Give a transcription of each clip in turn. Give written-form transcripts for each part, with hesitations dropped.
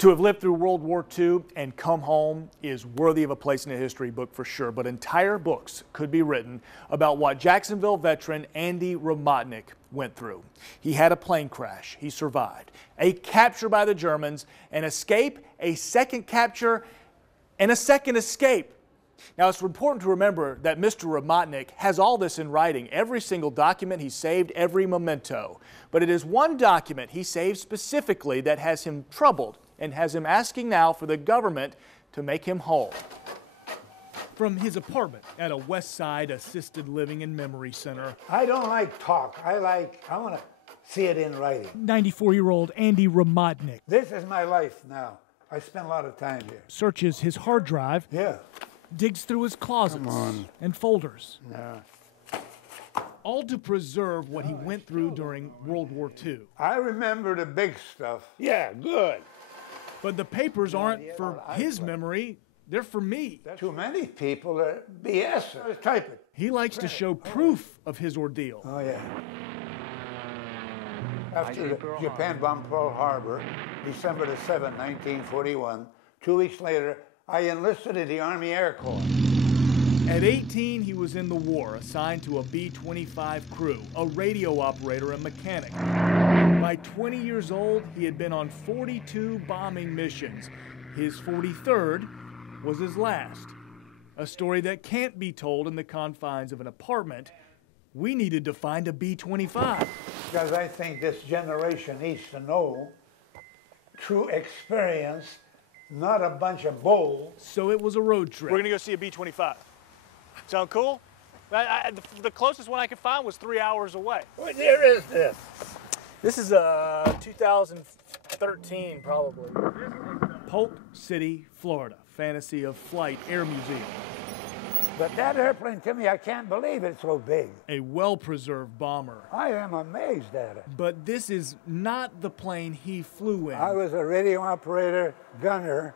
To have lived through World War II and come home is worthy of a place in a history book for sure, but entire books could be written about what Jacksonville veteran Andy Ramotnik went through. He had a plane crash, he survived, a capture by the Germans, an escape, a second capture, and a second escape. Now, it's important to remember that Mr. Ramotnik has all this in writing, every single document he saved, every memento. But it is one document he saved specifically that has him troubled and has him asking now for the government to make him whole. From his apartment at a West Side assisted living and memory center. I don't like talk. I want to see it in writing. 94-year-old Andy Ramotnik. This is my life now. I spend a lot of time here. Searches his hard drive. Yeah. Digs through his closets and folders. Yeah. All to preserve what he went through during World War II. I remember the big stuff. Yeah, good. But the papers aren't for his memory, they're for me. Too many people are BS. Type it. He likes to show proof of his ordeal. Oh, yeah. After the Japan bombed Pearl Harbor, December the 7th, 1941, 2 weeks later, I enlisted in the Army Air Corps. At 18, he was in the war, assigned to a B-25 crew, a radio operator and mechanic. By 20 years old, he had been on 42 bombing missions. His 43rd was his last. A story that can't be told in the confines of an apartment. We needed to find a B-25. Because I think this generation needs to know true experience, not a bunch of bull. So it was a road trip. We're gonna go see a B-25. Sound cool? The closest one I could find was 3 hours away. What year is this? This is 2013, probably. Polk City, Florida. Fantasy of Flight Air Museum. But that airplane, Timmy, I can't believe it's so big. A well-preserved bomber. I am amazed at it. But this is not the plane he flew in. I was a radio operator, gunner,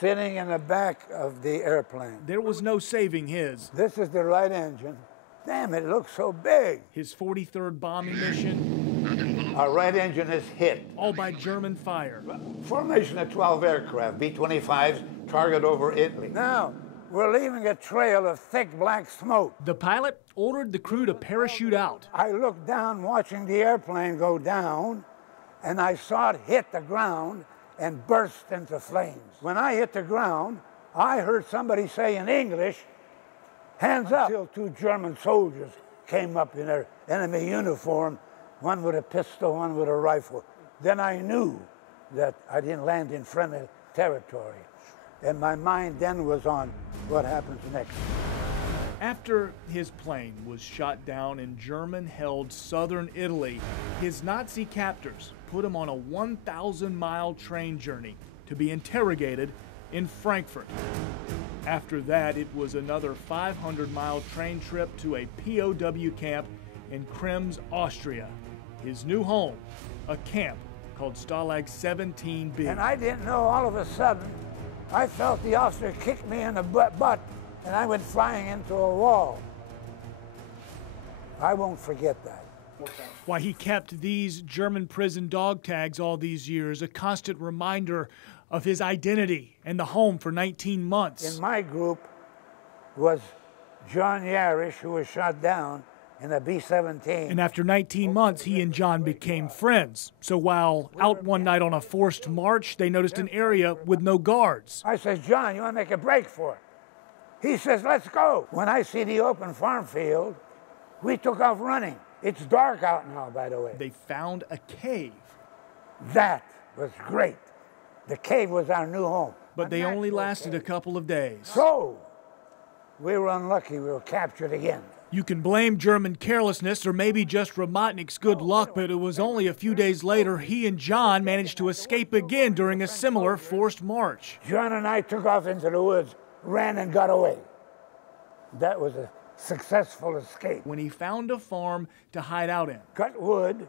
sitting in the back of the airplane. There was no saving his. This is the right engine. Damn, it looks so big. His 43rd bombing mission. Our right engine is hit. All by German fire. Formation of 12 aircraft, B-25s, target over Italy. Now, we're leaving a trail of thick black smoke. The pilot ordered the crew to parachute out. I looked down watching the airplane go down, and I saw it hit the ground and burst into flames. When I hit the ground, I heard somebody say in English, "Hands up," until two German soldiers came up in their enemy uniform, one with a pistol, one with a rifle. Then I knew that I didn't land in friendly territory. And my mind then was on what happens next. After his plane was shot down in German-held southern Italy, his Nazi captors put him on a 1,000-mile train journey to be interrogated in Frankfurt. After that, it was another 500-mile train trip to a POW camp in Krems, Austria. His new home, a camp called Stalag 17B. And I didn't know, all of a sudden, I felt the officer kick me in the butt, and I went flying into a wall. I won't forget that. Why he kept these German prison dog tags all these years, a constant reminder of his identity and the home for 19 months. In my group was John Yarish, who was shot down in a B-17. And after 19 months, he and John became friends. So while out one night on a forced march, they noticed an area with no guards. I said, "John, you want to make a break for it?" He says, "Let's go." When I see the open farm field, we took off running. It's dark out now, by the way. They found a cave. That was great. The cave was our new home. But they only lasted a couple of days. So, we were unlucky. We were captured again. You can blame German carelessness or maybe just Ramotnik's good luck, but it was only a few days later he and John managed to escape again during a similar forced march. John and I took off into the woods, ran and got away. That was a successful escape. When he found a farm to hide out in. Cut wood,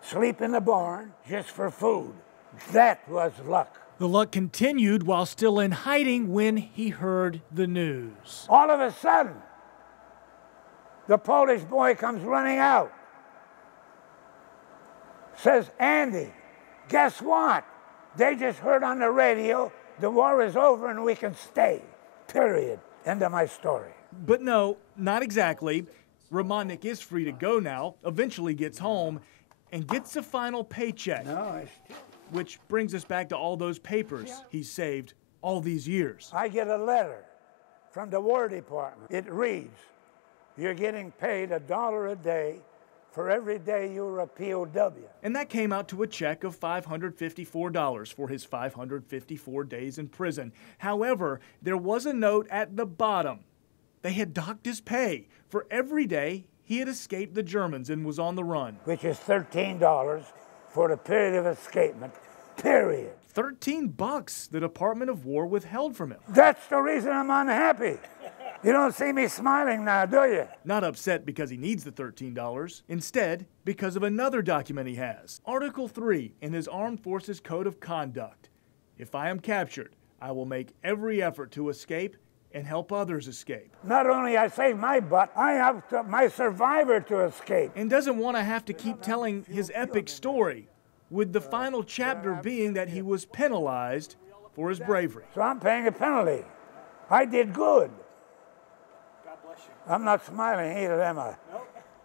sleep in the barn just for food. That was luck. The luck continued while still in hiding when he heard the news. All of a sudden, the Polish boy comes running out. Says, "Andy, guess what? They just heard on the radio, the war is over and we can stay. Period. End of my story. But no, not exactly. Ramotnik is free to go now, eventually gets home, and gets a final paycheck. Which brings us back to all those papers he saved all these years. I get a letter from the War Department. It reads, you're getting paid $1 a day for every day you were a POW. And that came out to a check of $554 for his 554 days in prison. However, there was a note at the bottom. They had docked his pay for every day he had escaped the Germans and was on the run. Which is $13 for the period of escapement, period. $13 the Department of War withheld from him. That's the reason I'm unhappy. You don't see me smiling now, do you? Not upset because he needs the $13. Instead, because of another document he has. Article 3 in his Armed Forces Code of Conduct. If I am captured, I will make every effort to escape and help others escape. Not only I save my butt, I have my survivor to escape. And doesn't want to have to keep telling his epic story, with the final chapter being that he was penalized for his bravery. So I'm paying a penalty. I did good. God bless you. I'm not smiling either, am I?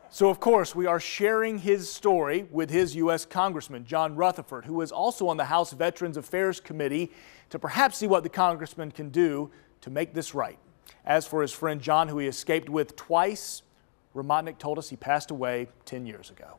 So, of course, we are sharing his story with his U.S. Congressman, John Rutherford, who is also on the House Veterans Affairs Committee, to perhaps see what the congressman can do to make this right. As for his friend John, who he escaped with twice, Ramotnik told us he passed away 10 years ago.